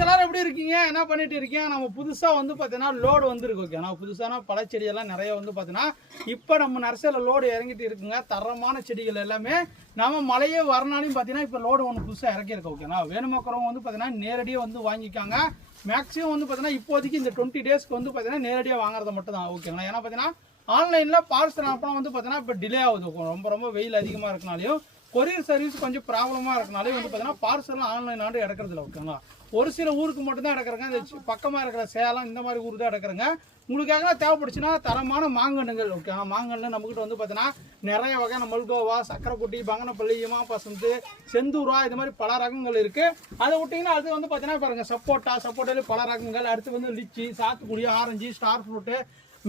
Friends எல்லாரும் எப்படி இருக்கீங்க? என்ன பண்ணிட்டு இருக்கீங்க? நம்ம புதுசாக வந்து பார்த்தீங்கன்னா லோடு வந்துருக்கு. ஓகே, நான் புதுசான பழச்செடியெல்லாம் நிறைய வந்து பார்த்தீங்கன்னா இப்போ நம்ம நர்சரியில் லோடு இறங்கிட்டு இருக்குங்க. தரமான செடிகள் எல்லாமே நம்ம மழையே வரனாலையும் பார்த்தீங்கன்னா இப்போ லோடு ஒன்று புதுசாக இறக்கியிருக்கோம். ஓகேண்ணா, வேணுமக்கிறவங்க வந்து பார்த்தீங்கன்னா நேரடியாக வந்து வாங்கிக்காங்க. மேக்ஸிமம் வந்து பார்த்தீங்கன்னா இப்போதைக்கு இந்த 20 டேஸ்க்கு வந்து பார்த்தீங்கன்னா நேரடியாக வாங்குறது மட்டும் தான். ஓகேங்களா, ஏன்னா பார்த்தீங்கன்னா ஆன்லைனில் பார்சல் அனுப்பினா வந்து பார்த்தீங்கன்னா இப்போ டிலே ஆகுது. ரொம்ப வெயில் அதிகமாக இருக்கனாலையும் கொரியர் சர்வீஸ் கொஞ்சம் ப்ராப்ளமாக இருக்கனாலே வந்து பார்த்தீங்கன்னா பார்சல்லாம் ஆன்லைன் ஆண்டு எடுக்கிறதில்ல. ஓகேங்களா, ஒரு சில ஊருக்கு மட்டும்தான் எடுக்கிறேங்க. இந்த பக்கமாக இருக்கிற சேலம் இந்த மாதிரி ஊருக்கு தான் எடுக்கிறேங்க. உங்களுக்காக தேவைப்படுச்சுன்னா தரமான மாங்கன்றுகள். ஓகே, மாங்கன்று நம்மக்கிட்ட வந்து பார்த்தீங்கன்னா நிறைய வகையான மல்கோவா, சக்கரைக்குட்டி, பங்கனப்பள்ளி, இமா பசந்து, செந்தூரா இது மாதிரி பல ரகங்கள் இருக்குது. அதை விட்டிங்கன்னா அது வந்து பார்த்தீங்கன்னா பாருங்கள் சப்போட்டாலே பல ரகங்கள். அடுத்து வந்து லிச்சி, சாத்துக்குடி, ஆரஞ்சு, ஸ்டார் ஃப்ரூட்டு,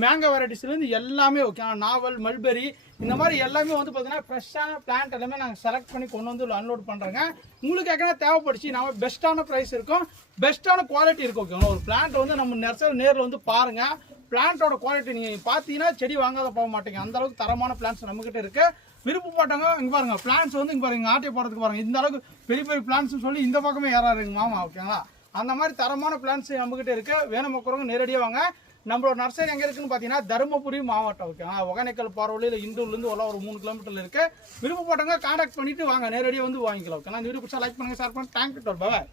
மேங்கோ வெரைட்டிஸ்லேருந்து எல்லாமே. ஓகே, நாவல், மல்பெரி இந்த மாதிரி எல்லாமே வந்து பார்த்தீங்கன்னா ஃப்ரெஷ்ஷான பிளான்ட் எல்லாமே நாங்கள் செலக்ட் பண்ணி கொண்டு வந்து அன்லோட் பண்ணுறோங்க. உங்களுக்கு ஏற்கனவே தேவைப்படுச்சு நம்ம பெஸ்ட்டான ப்ரைஸ் இருக்கும், பெஸ்ட்டான குவாலிட்டி இருக்கும். ஓகே, ஒரு பிளான்ட் வந்து நம்ம நர்சரி நேரில் வந்து பாருங்கள். பிளான்ட்டோட குவாலிட்டி நீங்கள் பார்த்தீங்கன்னா செடி வாங்காத போக மாட்டீங்க. அந்தளவுக்கு தரமான பிளான்ட்ஸ் நம்மக்கிட்ட இருக்குது. விருப்பப்பட்டவங்க இங்கே பாருங்கள், பிளான்ட்ஸ் வந்து இங்கே பாருங்கள், ஆட்டை போடுறதுக்கு பாருங்கள். இந்த அளவுக்கு பெரிய பெரிய பிளான்ட்ஸ்னு சொல்லி இந்த பக்கமே ஏறாருங்க மாமா. ஓகேங்களா, அந்த மாதிரி தரமான பிளான்ட்ஸ் நம்மக்கிட்ட இருக்குது. வேணுமக்கிறவங்க நேரடியாக வாங்க. நம்மளோட நர்சரி எங்கே இருக்குன்னு பார்த்தீங்கன்னா தருமபுரி மாவட்டம். ஓகேங்களா, ஒகேனக்கல் பார்வையில் இண்டூர்லேருந்து ஒரு 3 கிலோமீட்டரில் இருக்குது. விருப்பப்பட்டவங்க கான்டாக்ட் பண்ணிவிட்டு வாங்க, நேரடியாக வந்து வாங்கிக்கலாம். ஓகேங்களா, இந்த வீடியோ பிடிச்சா லைக் பண்ணுங்கள், ஷேர் பண்ணுங்கள். தேங்க்யூ, பாய்.